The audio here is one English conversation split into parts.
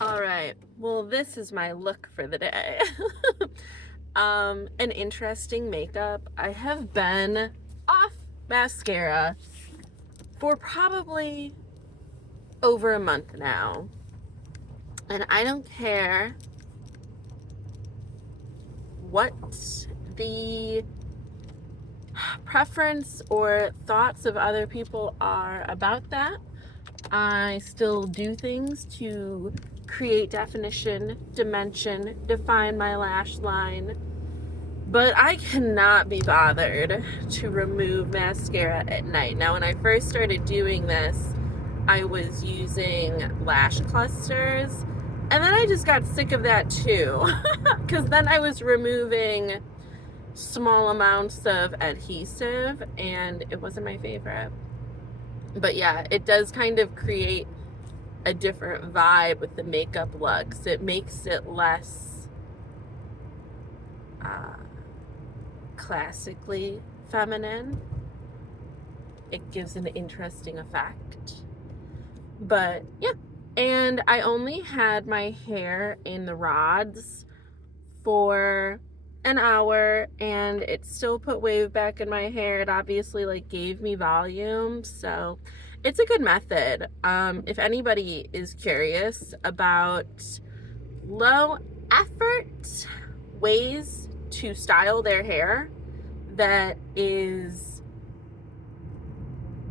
All right. Well, this is my look for the day. An interesting makeup. I have been off mascara for probably over a month now. And I don't care what the preference or thoughts of other people are about that. I still do things to create definition, dimension, define my lash line. But I cannot be bothered to remove mascara at night. Now, when I first started doing this, I was using lash clusters. And then I just got sick of that too. Because then I was removing small amounts of adhesive and it wasn't my favorite. But yeah, it does kind of create a different vibe with the makeup looks. It makes it less classically feminine. It gives an interesting effect. But yeah, and I only had my hair in the rods for an hour and it still put wave back in my hair. It obviously gave me volume, so it's a good method. If anybody is curious about low effort ways to style their hair that is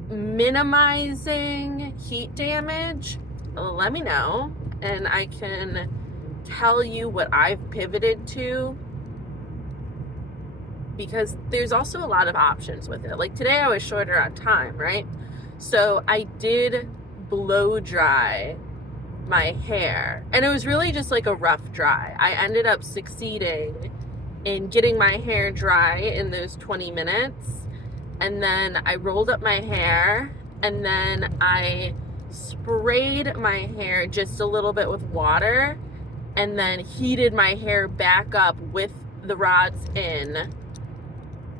minimizing heat damage, let me know and I can tell you what I've pivoted to, because there's also a lot of options with it. Like today I was shorter on time, right? So I did blow dry my hair and it was really just like a rough dry. I ended up succeeding in getting my hair dry in those 20 minutes, and then I rolled up my hair and then I sprayed my hair just a little bit with water and then heated my hair back up with the rods in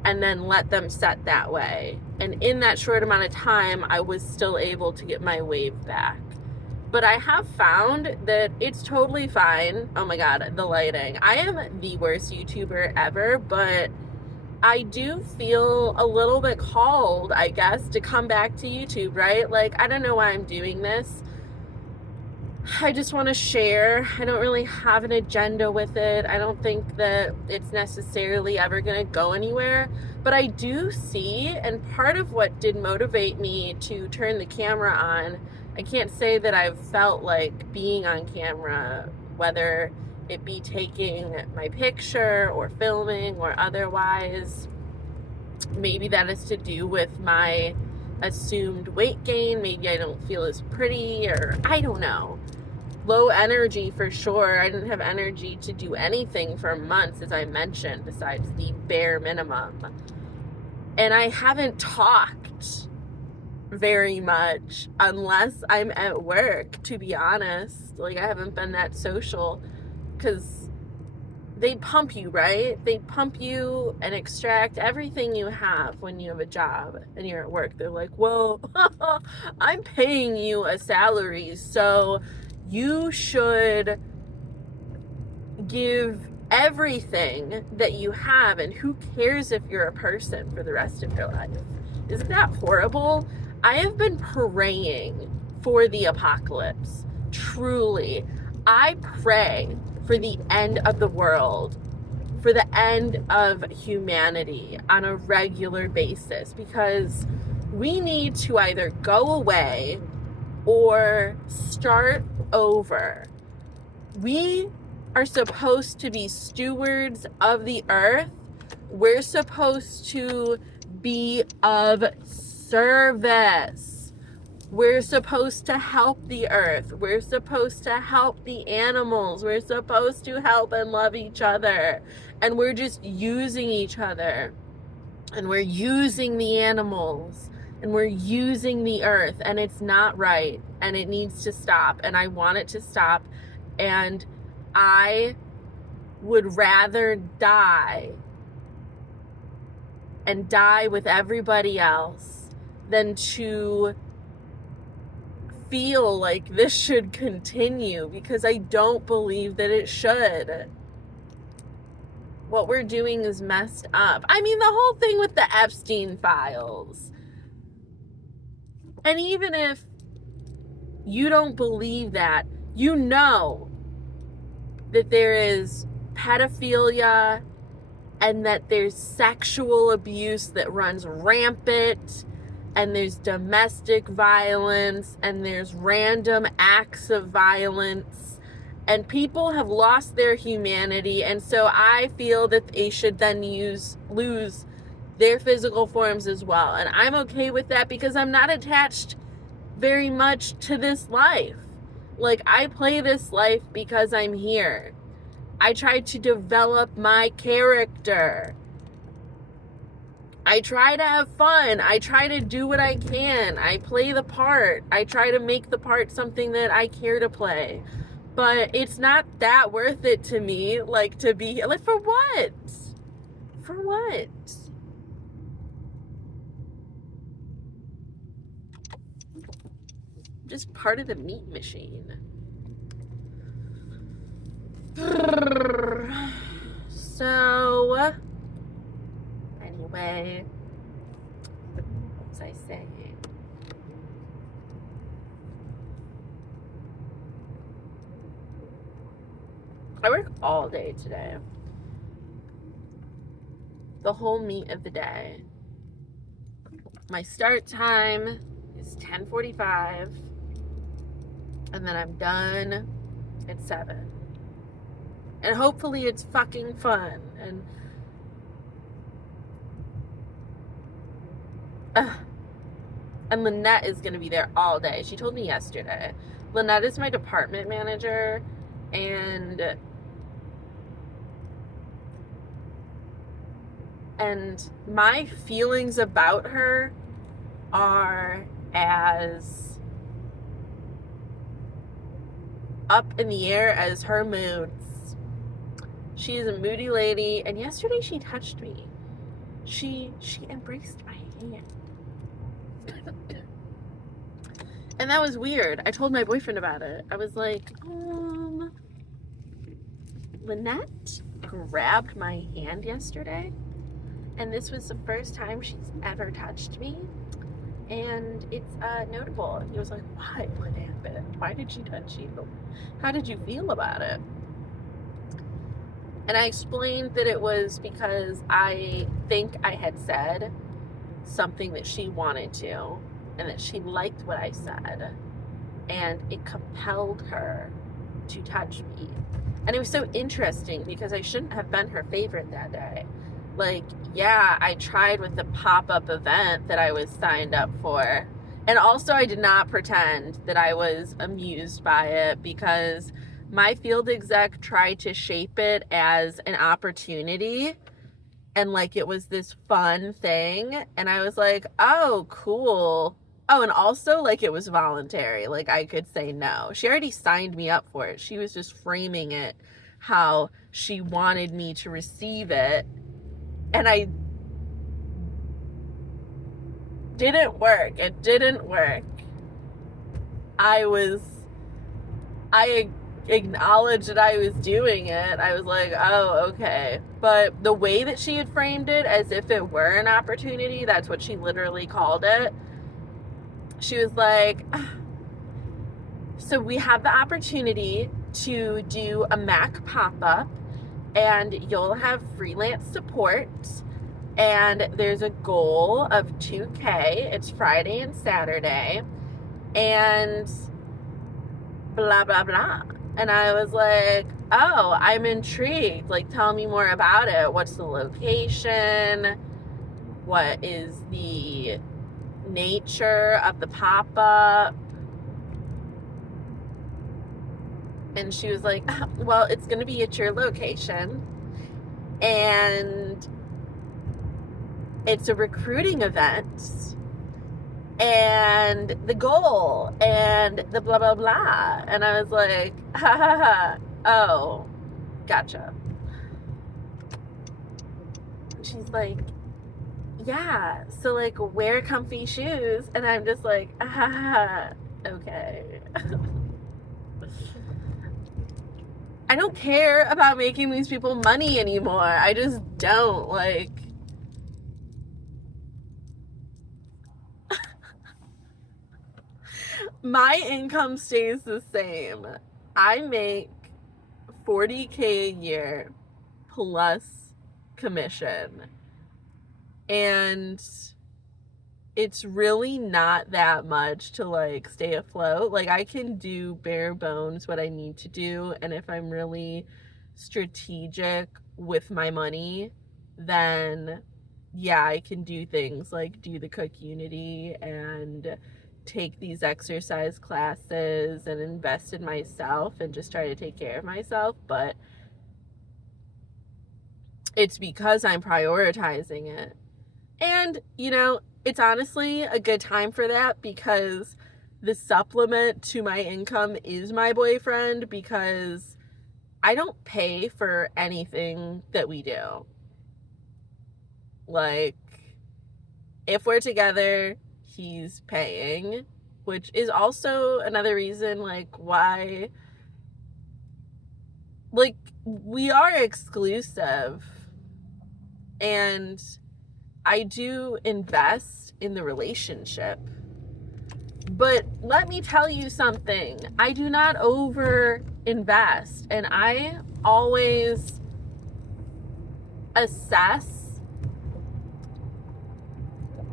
and then let them set that way. And in that short amount of time, I was still able to get my wave back. But I have found that it's totally fine. Oh my God, the lighting. I am the worst YouTuber ever, but I do feel a little bit called, I guess, to come back to YouTube, right? Like, I don't know why I'm doing this. I just want to share. I don't really have an agenda with it. I don't think that it's necessarily ever going to go anywhere. But I do see, and part of what did motivate me to turn the camera on, I can't say that I've felt like being on camera, whether it be taking my picture or filming or otherwise. Maybe that is to do with my assumed weight gain. Maybe I don't feel as pretty, or I don't know. Low energy for sure. I didn't have energy to do anything for months, as I mentioned, besides the bare minimum. And I haven't talked very much unless I'm at work, to be honest. Like, I haven't been that social because they pump you, right? They pump you and extract everything you have when you have a job and you're at work. They're like, well, I'm paying you a salary, so you should give everything that you have, and who cares if you're a person for the rest of your life? Isn't that horrible? I have been praying for the apocalypse. Truly. I pray for the end of the world, for the end of humanity on a regular basis, because we need to either go away or start over. We are supposed to be stewards of the earth. We're supposed to be of service. We're supposed to help the earth. We're supposed to help the animals. We're supposed to help and love each other. And we're just using each other. And we're using the animals. And we're using the earth. And it's not right. And it needs to stop. And I want it to stop. And I would rather die and die with everybody else than to feel like this should continue because I don't believe that it should. What we're doing is messed up. I mean, the whole thing with the Epstein files. And even if you don't believe that, you know that there is pedophilia and that there's sexual abuse that runs rampant, and there's domestic violence, and there's random acts of violence, and people have lost their humanity, and so I feel that they should then lose their physical forms as well. And I'm okay with that because I'm not attached very much to this life. Like, I play this life because I'm here. I try to develop my character. I try to have fun. I try to do what I can. I play the part. I try to make the part something that I care to play. But it's not that worth it to me, like, to be, like, for what? For what? Just part of the meat machine. So, anyway, what was I saying? I work all day today. The whole meat of the day. My start time is 10:45, and then I'm done at 7. And hopefully it's fucking fun. And Lynette is going to be there all day. She told me yesterday. Lynette is my department manager, and my feelings about her are as up in the air as her moods. She is a moody lady, and yesterday she touched me. She embraced my hand. And that was weird. I told my boyfriend about it. I was like, Lynette grabbed my hand yesterday, and this was the first time she's ever touched me, and it's notable. He was like, why? What happened? Why did she touch you? How did you feel about it? And I explained that it was because I think I had said something that she wanted to, and that she liked what I said, and it compelled her to touch me. And it was so interesting because I shouldn't have been her favorite that day. Like, yeah, I tried with the pop-up event that I was signed up for. And also I did not pretend that I was amused by it, because my field exec tried to shape it as an opportunity and like it was this fun thing. And I was like, oh, cool. Oh, and also like it was voluntary. Like I could say no. She already signed me up for it. She was just framing it how she wanted me to receive it. And I didn't work. It didn't work. I acknowledged that I was doing it. I was like, oh, okay. But the way that she had framed it, as if it were an opportunity, that's what she literally called it. She was like, so we have the opportunity to do a Mac pop-up, and you'll have freelance support, and there's a goal of 2K. It's Friday and Saturday, and blah, blah, blah. And I was like, oh, I'm intrigued. Like, tell me more about it. What's the location? What is the nature of the pop-up? And she was like, well, it's going to be at your location, and it's a recruiting event, and the goal, and the blah, blah, blah. And I was like, ha, ha, ha. Oh, gotcha. She's like, yeah, so like wear comfy shoes. And I'm just like, ah, ha, ha. okay? I don't care about making these people money anymore. I just don't. Like, my income stays the same. I make $40K a year plus commission. And it's really not that much to like stay afloat. Like, I can do bare bones what I need to do, and if I'm really strategic with my money, then yeah, I can do things like do the Cook Unity and take these exercise classes and invest in myself and just try to take care of myself. But it's because I'm prioritizing it. And, you know, it's honestly a good time for that, because the supplement to my income is my boyfriend, because I don't pay for anything that we do. Like, if we're together, he's paying, which is also another reason, like, why, like, we are exclusive, and I do invest in the relationship. But let me tell you something. I do not over invest, and I always assess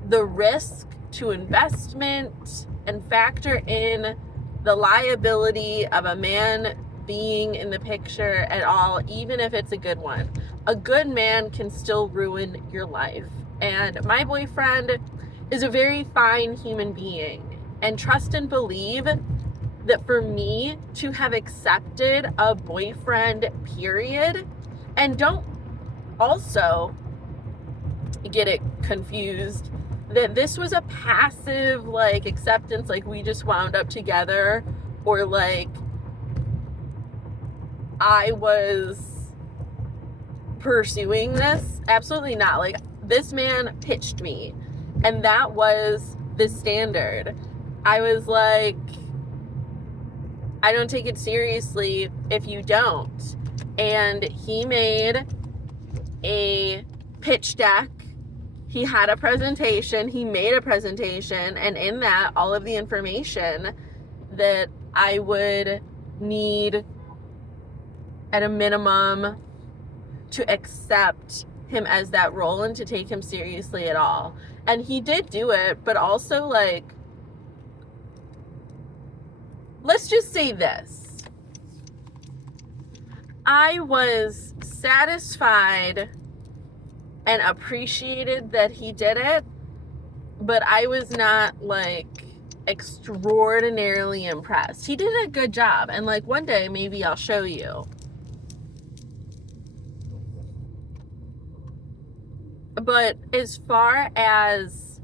the risk to investment and factor in the liability of a man being in the picture at all, even if it's a good one. A good man can still ruin your life. And my boyfriend is a very fine human being. And trust and believe that for me to have accepted a boyfriend, period, and don't also get it confused that this was a passive, like, acceptance, like we just wound up together, or like I was pursuing this. Absolutely not. Like, this man pitched me, and that was the standard. I was like, I don't take it seriously if you don't. And he made a pitch deck. He had a presentation. He made a presentation. And in that, all of the information that I would need at a minimum to accept him as that role and to take him seriously at all. And he did do it, but also, like, let's just say this. I was satisfied and appreciated that he did it, but I was not, like, extraordinarily impressed. He did a good job, and, like, one day maybe I'll show you. But as far as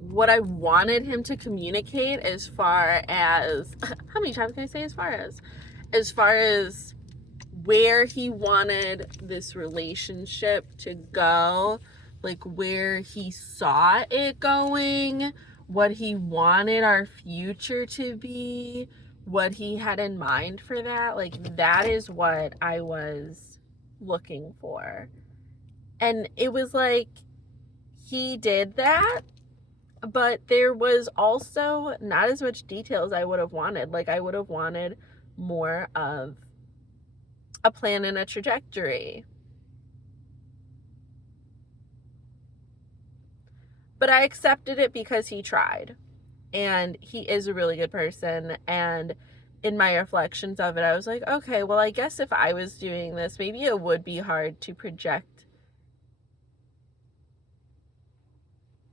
what I wanted him to communicate, as far as, how many times can I say as far as where he wanted this relationship to go, like where he saw it going, what he wanted our future to be, what he had in mind for that, like, that is what I was looking for. And it was like, he did that, but there was also not as much detail as I would have wanted. Like, I would have wanted more of a plan and a trajectory. But I accepted it because he tried. And he is a really good person. And in my reflections of it, I was like, okay, well, I guess if I was doing this, maybe it would be hard to project.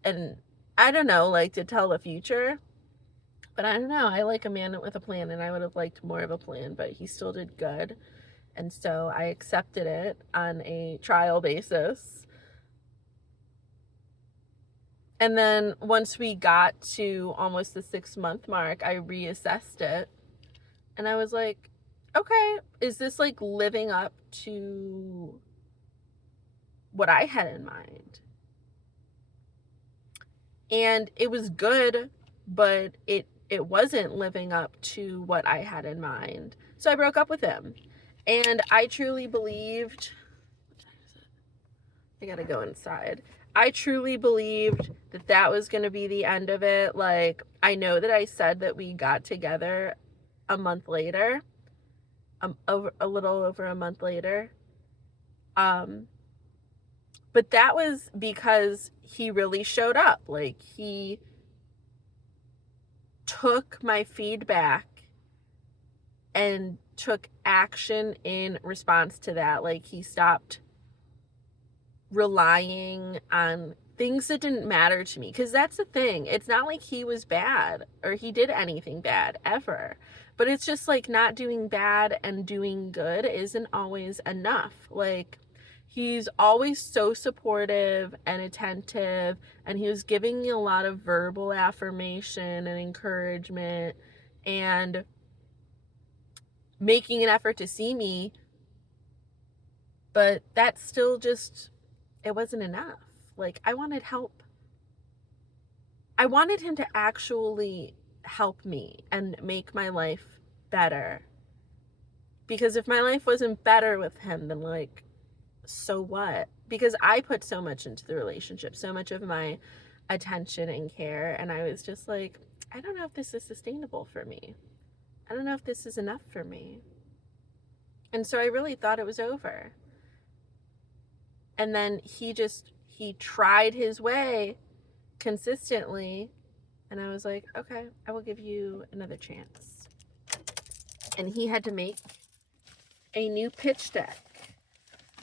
And I don't know, like, to tell the future. But I don't know. I like a man with a plan, and I would have liked more of a plan, but he still did good. And so I accepted it on a trial basis. And then once we got to almost the 6-month mark, I reassessed it. And I was like, okay, is this, like, living up to what I had in mind? And it was good but it wasn't living up to what I had in mind. So I broke up with him. And I truly believed, I gotta go inside. I truly believed that that was going to be the end of it. Like, I know that I said that we got together a month later, a little over a month later. But that was because he really showed up. Like, he took my feedback and took action in response to that. Like, he stopped relying on things that didn't matter to me, because that's the thing. It's not like he was bad or he did anything bad ever, but it's just like not doing bad and doing good isn't always enough. Like, he's always so supportive and attentive, and he was giving me a lot of verbal affirmation and encouragement and making an effort to see me, but that's still just, it wasn't enough. Like, I wanted help. I wanted him to actually help me and make my life better. Because if my life wasn't better with him, then like, so what? Because I put so much into the relationship, so much of my attention and care, and I was just like, I don't know if this is sustainable for me. I don't know if this is enough for me. And so I really thought it was over. And then he tried his way consistently, and I was like, okay, I will give you another chance. And he had to make a new pitch deck.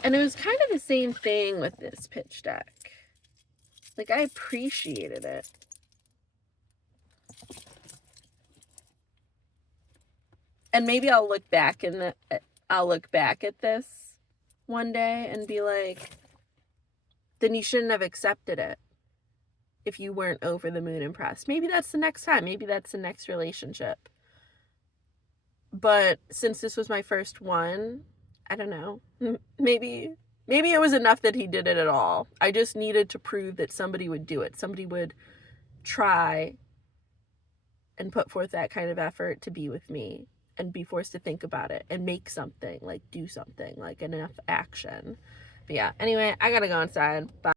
And it was kind of the same thing with this pitch deck. Like, I appreciated it. And maybe I'll look back at this one day and be like, then you shouldn't have accepted it if you weren't over the moon impressed. Maybe that's the next time. Maybe that's the next relationship. But since this was my first one, I don't know. Maybe it was enough that he did it at all. I just needed to prove that somebody would do it. Somebody would try and put forth that kind of effort to be with me and be forced to think about it and make something, like do something, like enough action. But yeah, anyway, I gotta go inside. Bye.